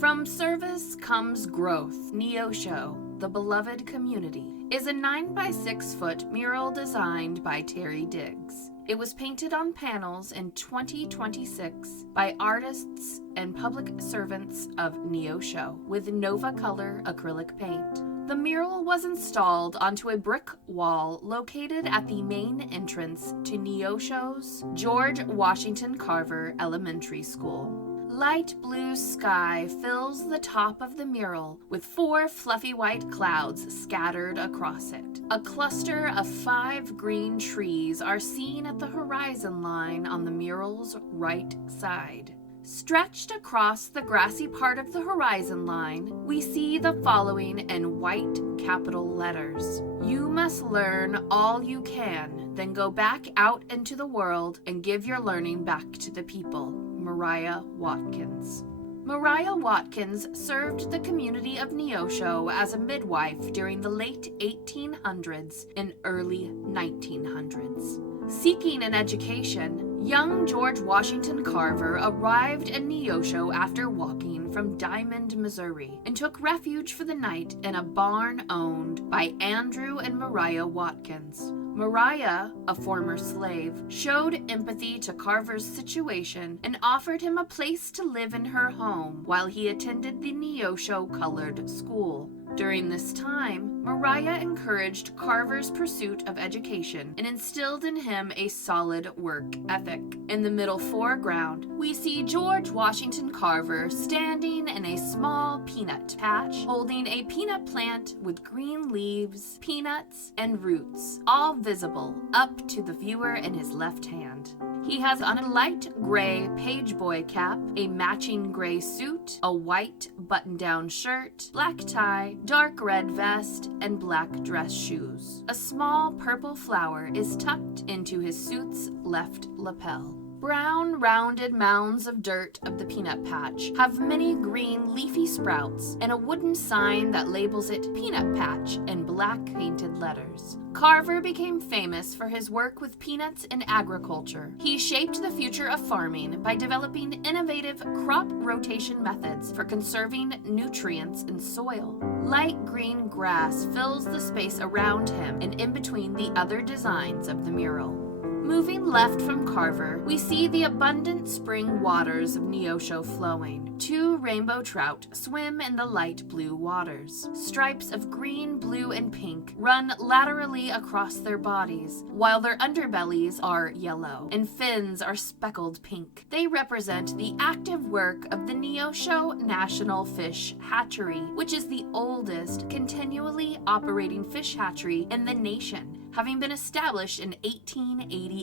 From service comes growth. Neosho, the beloved community, is a 9-by-6-foot mural designed by Teri Diggs. It was painted on panels in 2026 by artists and public servants of Neosho with Nova Color acrylic paint. The mural was installed onto a brick wall located at the main entrance to Neosho's George Washington Carver Elementary School. Light blue sky fills the top of the mural with 4 fluffy white clouds scattered across it. A cluster of 5 green trees are seen at the horizon line on the mural's right side. Stretched across the grassy part of the horizon line, we see the following in white capital letters. You must learn all you can, then go back out into the world and give your learning back to the people. Mariah Watkins. Mariah Watkins served the community of Neosho as a midwife during the late 1800s and early 1900s. Seeking an education, young George Washington Carver arrived in Neosho after walking from Diamond, Missouri, and took refuge for the night in a barn owned by Andrew and Mariah Watkins. Mariah, a former slave, showed empathy to Carver's situation and offered him a place to live in her home while he attended the Neosho Colored School. During this time, Mariah encouraged Carver's pursuit of education and instilled in him a solid work ethic. In the middle foreground, we see George Washington Carver standing in a small peanut patch, holding a peanut plant with green leaves, peanuts, and roots, all visible up to the viewer in his left hand. He has on a light gray pageboy cap, a matching gray suit, a white button-down shirt, black tie, dark red vest, and black dress shoes. A small purple flower is tucked into his suit's left lapel. Brown, rounded mounds of dirt of the peanut patch have many green leafy sprouts and a wooden sign that labels it Peanut Patch in black painted letters. Carver became famous for his work with peanuts in agriculture. He shaped the future of farming by developing innovative crop rotation methods for conserving nutrients in soil. Light green grass fills the space around him and in between the other designs of the mural. Moving left from Carver, we see the abundant spring waters of Neosho flowing. 2 rainbow trout swim in the light blue waters. Stripes of green, blue, and pink run laterally across their bodies, while their underbellies are yellow and fins are speckled pink. They represent the active work of the Neosho National Fish Hatchery, which is the oldest continually operating fish hatchery in the nation, having been established in 1888.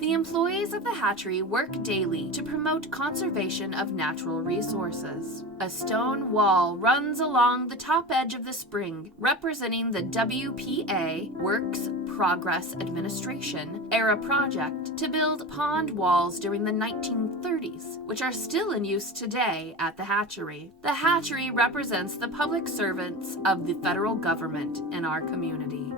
The employees of the hatchery work daily to promote conservation of natural resources. A stone wall runs along the top edge of the spring, representing the WPA Works Progress Administration era project to build pond walls during the 1930s, which are still in use today at the hatchery. The hatchery represents the public servants of the federal government in our community.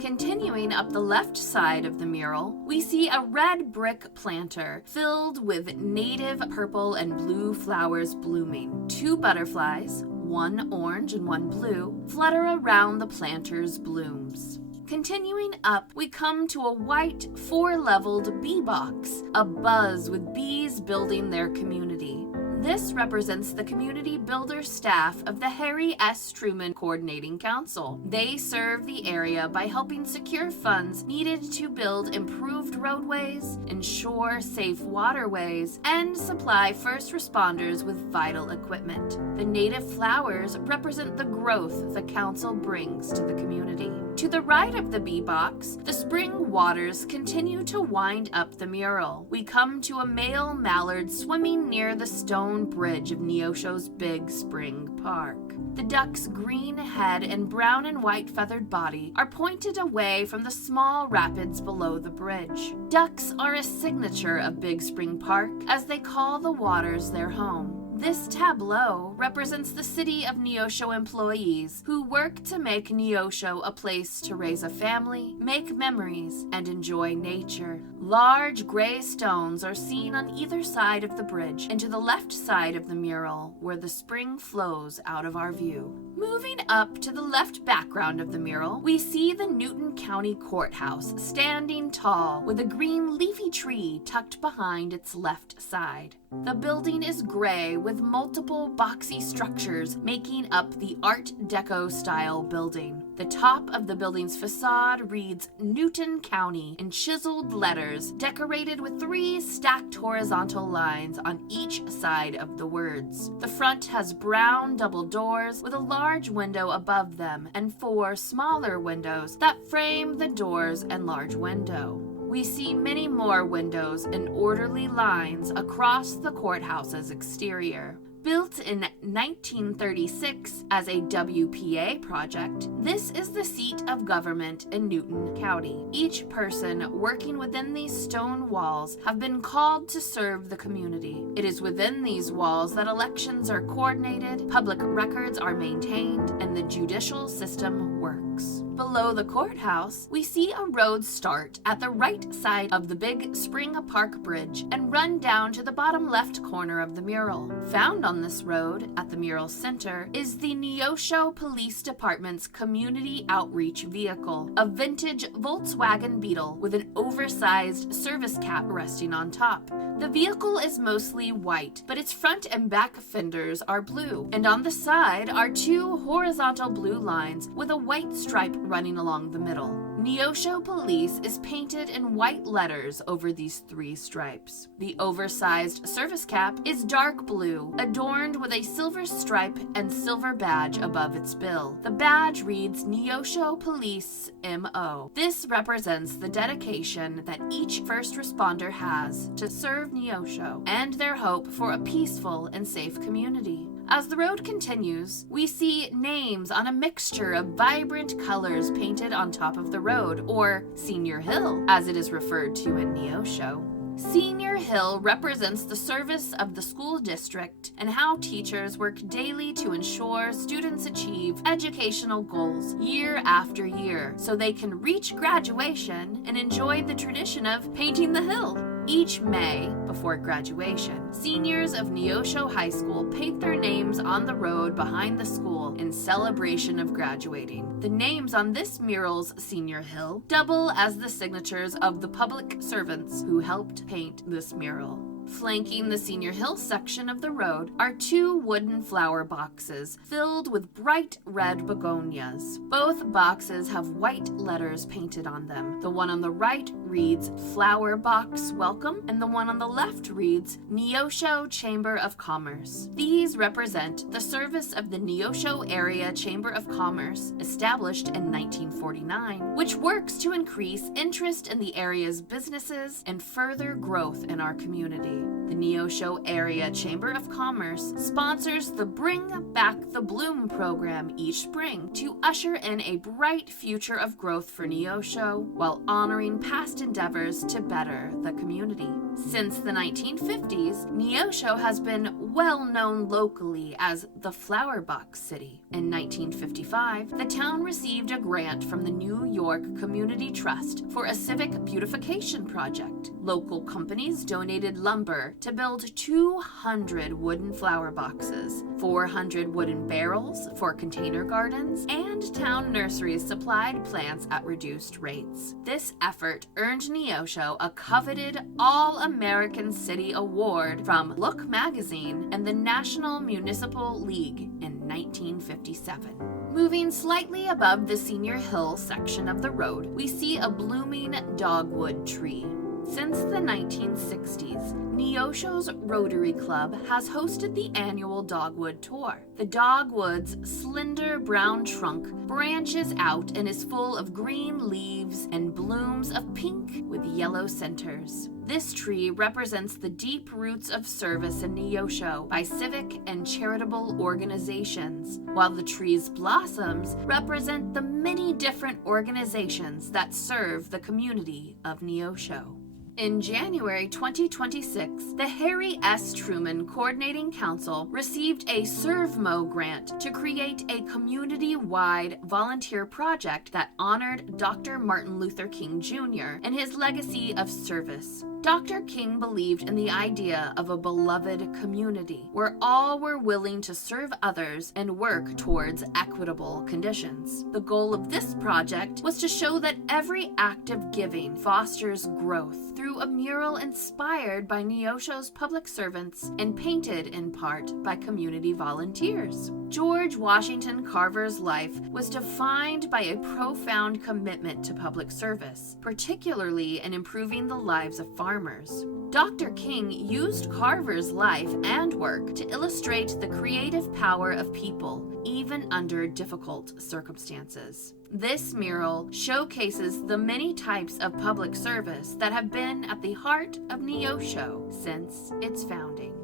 Continuing up the left side of the mural, we see a red brick planter filled with native purple and blue flowers blooming. 2 butterflies, one orange and one blue, flutter around the planter's blooms. Continuing up, we come to a white 4-leveled bee box, abuzz with bees building their community. This represents the community builder staff of the Harry S. Truman Coordinating Council. They serve the area by helping secure funds needed to build improved roadways, ensure safe waterways, and supply first responders with vital equipment. The native flowers represent the growth the council brings to the community. To the right of the bee box, the spring waters continue to wind up the mural. We come to a male mallard swimming near the stone bridge of Neosho's Big Spring Park. The duck's green head and brown and white feathered body are pointed away from the small rapids below the bridge. Ducks are a signature of Big Spring Park, as they call the waters their home. This tableau represents the city of Neosho employees who work to make Neosho a place to raise a family, make memories, and enjoy nature. Large gray stones are seen on either side of the bridge and to the left side of the mural where the spring flows out of our view. Moving up to the left background of the mural, we see the Newton County Courthouse standing tall with a green leafy tree tucked behind its left side. The building is gray with multiple boxy structures making up the Art Deco style building. The top of the building's facade reads Newton County in chiseled letters decorated with 3 stacked horizontal lines on each side of the words. The front has brown double doors with a large window above them and 4 smaller windows that frame the doors and large window. We see many more windows in orderly lines across the courthouse's exterior. Built in 1936 as a WPA project, this is the seat of government in Newton County. Each person working within these stone walls have been called to serve the community. It is within these walls that elections are coordinated, public records are maintained, and the judicial system works. Below the courthouse, we see a road start at the right side of the big Spring Park Bridge and run down to the bottom left corner of the mural. Found on this road, at the mural's center, is the Neosho Police Department's community outreach vehicle, a vintage Volkswagen Beetle with an oversized service cap resting on top. The vehicle is mostly white, but its front and back fenders are blue, and on the side are 2 horizontal blue lines with a white stripe running along the middle. Neosho Police is painted in white letters over these 3 stripes. The oversized service cap is dark blue, adorned with a silver stripe and silver badge above its bill. The badge reads Neosho Police MO. This represents the dedication that each first responder has to serve Neosho and their hope for a peaceful and safe community. As the road continues, we see names on a mixture of vibrant colors painted on top of the road, or Senior Hill, as it is referred to in Neosho. Senior Hill represents the service of the school district and how teachers work daily to ensure students achieve educational goals year after year so they can reach graduation and enjoy the tradition of painting the hill. Each May, before graduation, seniors of Neosho High School paint their names on the road behind the school in celebration of graduating. The names on this mural's Senior Hill double as the signatures of the public servants who helped paint this mural. Flanking the Senior Hill section of the road are 2 wooden flower boxes filled with bright red begonias. Both boxes have white letters painted on them. The one on the right reads Flower Box Welcome, and the one on the left reads Neosho Chamber of Commerce. These represent the service of the Neosho Area Chamber of Commerce, established in 1949, which works to increase interest in the area's businesses and further growth in our community. The Neosho Area Chamber of Commerce sponsors the Bring Back the Bloom program each spring to usher in a bright future of growth for Neosho while honoring past endeavors to better the community. Since the 1950s, Neosho has been well known locally as the Flower Box City. In 1955, the town received a grant from the New York Community Trust for a civic beautification project. Local companies donated lumber to build 200 wooden flower boxes, 400 wooden barrels for container gardens, and town nurseries supplied plants at reduced rates. This effort earned Neosho a coveted All-American City Award from Look magazine and the National Municipal League in 1957. Moving slightly above the Senior Hill section of the road, we see a blooming dogwood tree. Since the 1960s, Neosho's Rotary Club has hosted the annual Dogwood Tour. The dogwood's slender brown trunk branches out and is full of green leaves and blooms of pink with yellow centers. This tree represents the deep roots of service in Neosho by civic and charitable organizations, while the tree's blossoms represent the many different organizations that serve the community of Neosho. In January 2026, the Harry S. Truman Coordinating Council received a ServMo grant to create a community-wide volunteer project that honored Dr. Martin Luther King Jr. and his legacy of service. Dr. King believed in the idea of a beloved community, where all were willing to serve others and work towards equitable conditions. The goal of this project was to show that every act of giving fosters growth through a mural inspired by Neosho's public servants and painted in part by community volunteers. George Washington Carver's life was defined by a profound commitment to public service, particularly in improving the lives of farmers. Dr. King used Carver's life and work to illustrate the creative power of people, even under difficult circumstances. This mural showcases the many types of public service that have been at the heart of Neosho since its founding.